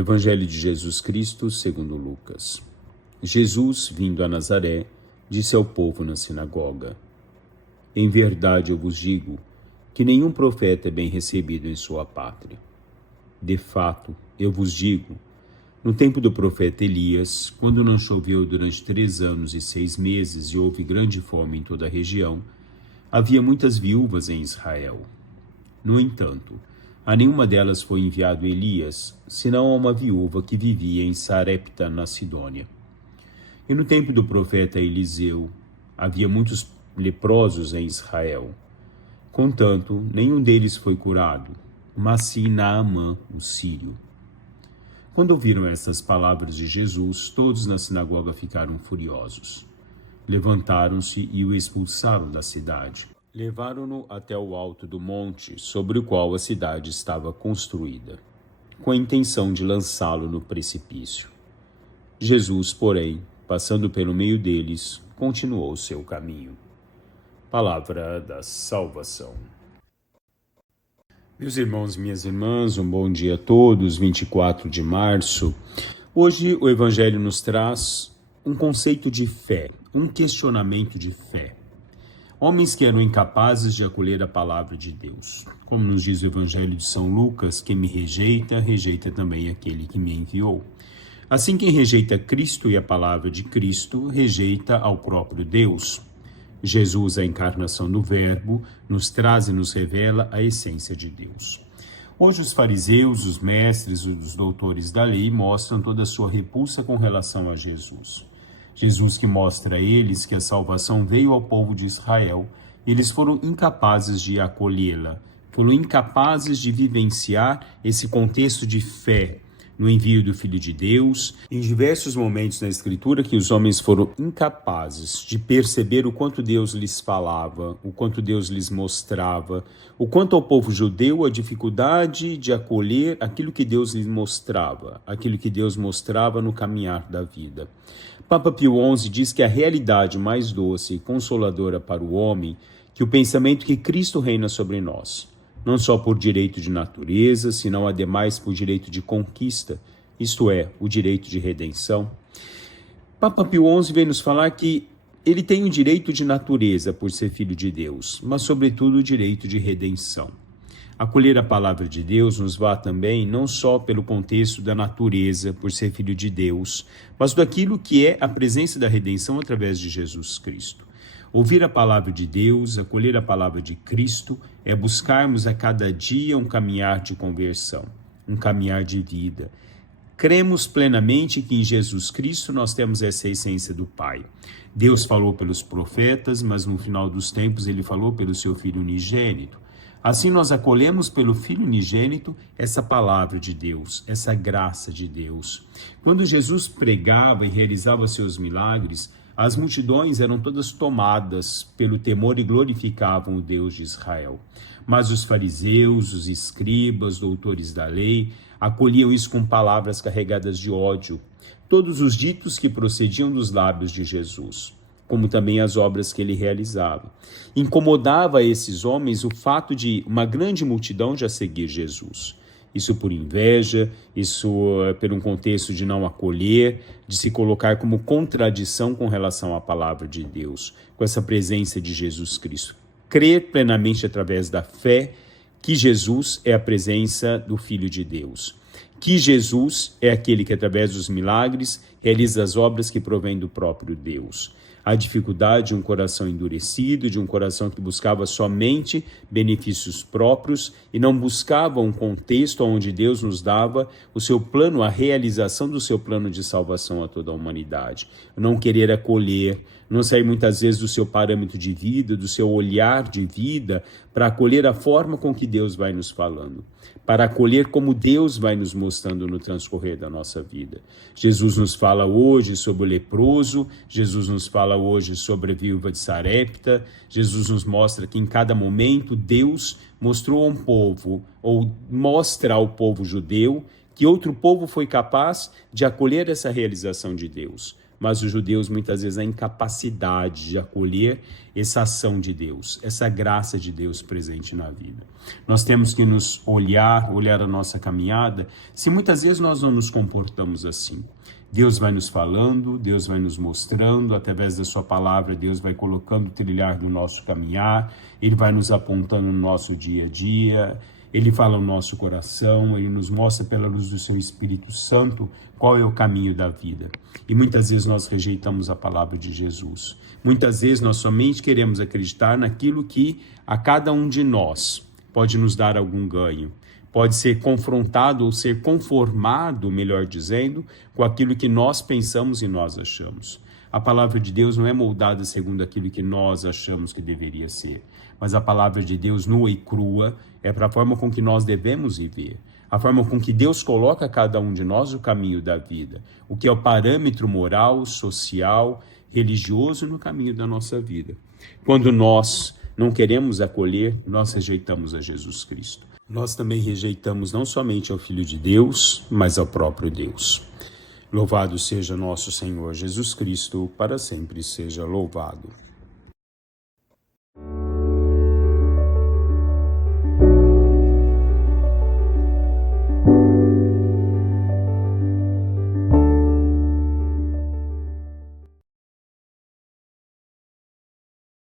Evangelho de Jesus Cristo, segundo Lucas. Jesus, vindo a Nazaré, disse ao povo na sinagoga: Em verdade eu vos digo que nenhum profeta é bem recebido em sua pátria. De fato, eu vos digo, no tempo do profeta Elias, quando não choveu durante 3 anos e 6 meses e houve grande fome em toda a região, havia muitas viúvas em Israel. No entanto, a nenhuma delas foi enviado Elias, senão a uma viúva que vivia em Sarepta, na Sidônia. E no tempo do profeta Eliseu, havia muitos leprosos em Israel. Contanto, nenhum deles foi curado, mas sim Naamã, o sírio. Quando ouviram estas palavras de Jesus, todos na sinagoga ficaram furiosos. Levantaram-se e o expulsaram da cidade. Levaram-no até o alto do monte, sobre o qual a cidade estava construída, com a intenção de lançá-lo no precipício. Jesus, porém, passando pelo meio deles, continuou seu caminho. Palavra da salvação. Meus irmãos e minhas irmãs, um bom dia a todos, 24 de março. Hoje o Evangelho nos traz um conceito de fé, um questionamento de fé. Homens que eram incapazes de acolher a palavra de Deus. Como nos diz o Evangelho de São Lucas, quem me rejeita, rejeita também aquele que me enviou. Assim, quem rejeita Cristo e a palavra de Cristo, rejeita ao próprio Deus. Jesus, a encarnação do Verbo, nos traz e nos revela a essência de Deus. Hoje os fariseus, os mestres, os doutores da lei mostram toda a sua repulsa com relação a Jesus. Jesus que mostra a eles que a salvação veio ao povo de Israel, eles foram incapazes de acolhê-la, foram incapazes de vivenciar esse contexto de fé no envio do Filho de Deus. Em diversos momentos na Escritura que os homens foram incapazes de perceber o quanto Deus lhes falava, o quanto Deus lhes mostrava, o quanto ao povo judeu a dificuldade de acolher aquilo que Deus lhes mostrava, aquilo que Deus mostrava no caminhar da vida. Papa Pio XI diz que a realidade mais doce e consoladora para o homem que o pensamento que Cristo reina sobre nós, não só por direito de natureza, senão ademais por direito de conquista, isto é, o direito de redenção. Papa Pio XI vem nos falar que ele tem o direito de natureza por ser filho de Deus, mas sobretudo o direito de redenção. Acolher a palavra de Deus nos vá também não só pelo contexto da natureza, por ser filho de Deus, mas daquilo que é a presença da redenção através de Jesus Cristo. Ouvir a palavra de Deus, acolher a palavra de Cristo, é buscarmos a cada dia um caminhar de conversão, um caminhar de vida. Cremos plenamente que em Jesus Cristo nós temos essa essência do Pai. Deus falou pelos profetas, mas no final dos tempos ele falou pelo seu Filho unigênito. Assim nós acolhemos pelo Filho unigênito essa palavra de Deus, essa graça de Deus. Quando Jesus pregava e realizava seus milagres, as multidões eram todas tomadas pelo temor e glorificavam o Deus de Israel. Mas os fariseus, os escribas, doutores da lei, acolhiam isso com palavras carregadas de ódio. Todos os ditos que procediam dos lábios de Jesus, como também as obras que ele realizava. Incomodava a esses homens o fato de uma grande multidão já seguir Jesus. Isso por inveja, isso por um contexto de não acolher, de se colocar como contradição com relação à palavra de Deus, com essa presença de Jesus Cristo. Crer plenamente através da fé que Jesus é a presença do Filho de Deus, que Jesus é aquele que através dos milagres realiza as obras que provém do próprio Deus. A dificuldade de um coração endurecido, de um coração que buscava somente benefícios próprios e não buscava um contexto onde Deus nos dava o seu plano, a realização do seu plano de salvação a toda a humanidade. Não querer acolher, não sair muitas vezes do seu parâmetro de vida, do seu olhar de vida, para acolher a forma com que Deus vai nos falando, para acolher como Deus vai nos mostrando no transcorrer da nossa vida. Jesus nos fala hoje sobre o leproso, Jesus nos fala hoje sobre a viúva de Sarepta, Jesus nos mostra que em cada momento Deus mostrou a um povo, ou mostra ao povo judeu, Que outro povo foi capaz de acolher essa realização de Deus? Mas os judeus, muitas vezes, a incapacidade de acolher essa ação de Deus, essa graça de Deus presente na vida. Nós temos que nos olhar a nossa caminhada, se muitas vezes nós não nos comportamos assim. Deus vai nos falando, Deus vai nos mostrando, através da sua palavra, Deus vai colocando o trilhar do nosso caminhar, Ele vai nos apontando no nosso dia a dia, Ele fala no nosso coração, Ele nos mostra pela luz do seu Espírito Santo qual é o caminho da vida. E muitas vezes nós rejeitamos a palavra de Jesus. Muitas vezes nós somente queremos acreditar naquilo que a cada um de nós pode nos dar algum ganho. Pode ser confrontado ou ser conformado, melhor dizendo, com aquilo que nós pensamos e nós achamos. A palavra de Deus não é moldada segundo aquilo que nós achamos que deveria ser, mas a palavra de Deus nua e crua é para a forma com que nós devemos viver, a forma com que Deus coloca a cada um de nós o caminho da vida, o que é o parâmetro moral, social, religioso no caminho da nossa vida. Quando nós não queremos acolher, nós rejeitamos a Jesus Cristo. Nós também rejeitamos não somente ao Filho de Deus, mas ao próprio Deus. Louvado seja nosso Senhor Jesus Cristo, para sempre seja louvado.